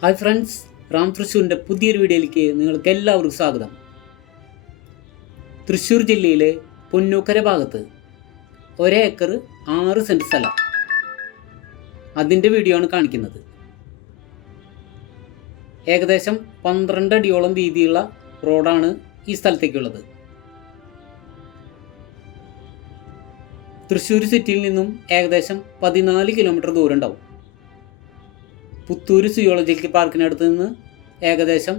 Hi friends, Ram തൃശ്ശൂരിൻ്റെ പുതിയൊരു വീഡിയോയിലേക്ക് നിങ്ങൾക്ക് എല്ലാവർക്കും സ്വാഗതം. തൃശ്ശൂർ ജില്ലയിലെ പൊന്നൂക്കര ഭാഗത്ത് 1 ഏക്കർ 6 സെൻറ്റ് സ്ഥലം, അതിൻ്റെ വീഡിയോ ആണ് കാണിക്കുന്നത്. ഏകദേശം 12 അടിയോളം വീതിയുള്ള റോഡാണ് ഈ സ്ഥലത്തേക്കുള്ളത്. തൃശ്ശൂർ സിറ്റിയിൽ നിന്നും ഏകദേശം 14 കിലോമീറ്റർ ദൂരം ഉണ്ടാവും. പുത്തൂര് സുയോളജിക്കൽ പാർക്കിനടുത്ത് നിന്ന് ഏകദേശം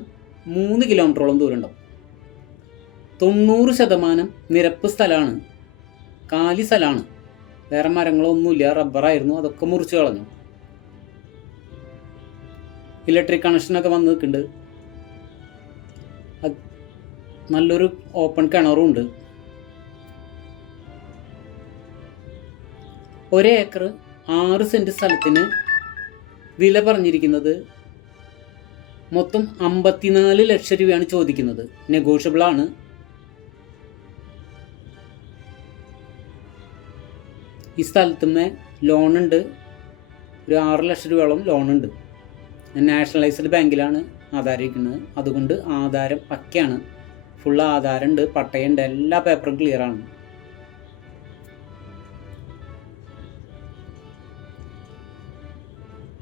3 കിലോമീറ്ററോളം ദൂരം ഉണ്ടാവും. 90% നിരപ്പ് സ്ഥലമാണ്, കാലി സ്ഥലമാണ്. വേറെ മരങ്ങളൊന്നുമില്ല, റബ്ബറായിരുന്നു, അതൊക്കെ മുറിച്ച് കളഞ്ഞു. ഇലക്ട്രിക് കണക്ഷനൊക്കെ വന്ന് നിൽക്കുന്നുണ്ട്. നല്ലൊരു ഓപ്പൺ കിണറും ഉണ്ട്. 1 ഏക്കർ 6 സെൻറ്റ് സ്ഥലത്തിന് വില പറഞ്ഞിരിക്കുന്നത് മൊത്തം 54 ലക്ഷം രൂപയാണ് ചോദിക്കുന്നത്. നെഗോഷ്യബിളാണ്. ഈ സ്ഥലത്തുമ്മേ ലോണുണ്ട്, ഒരു 6 ലക്ഷം രൂപയോളം ലോണുണ്ട്. നാഷണലൈസ്ഡ് ബാങ്കിലാണ് ആധാരം ഇരിക്കുന്നത്. അതുകൊണ്ട് ആധാരം പക്കയാണ്, ഫുൾ ആധാരമുണ്ട്, പട്ടയുണ്ട്, എല്ലാ പേപ്പറും ക്ലിയറാണ്.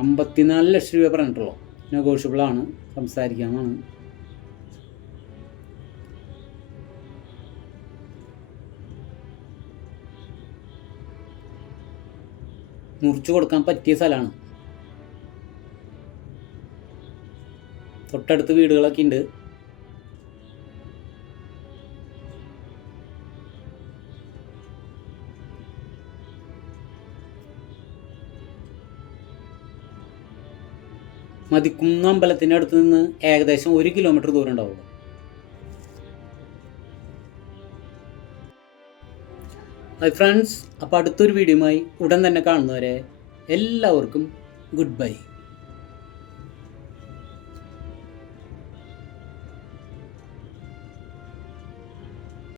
$54 ലക്ഷം രൂപ പറഞ്ഞിട്ടുള്ളൂ. നെഗോഷ്യബിളാണ്, സംസാരിക്കാമെന്നാണ്. മുറിച്ചു കൊടുക്കാൻ പറ്റിയ സ്ഥലമാണ്. തൊട്ടടുത്ത് വീടുകളൊക്കെ ഉണ്ട്. മതിക്കുന്ന് അമ്പലത്തിൻ്റെ അടുത്ത് നിന്ന് ഏകദേശം 1 കിലോമീറ്റർ ദൂരം ഉണ്ടാവുള്ളൂ. ഹായ് ഫ്രണ്ട്സ്, അപ്പോൾ അടുത്തൊരു വീഡിയോയുമായി ഉടൻ തന്നെ കാണുന്നവരെ എല്ലാവർക്കും ഗുഡ് ബൈ.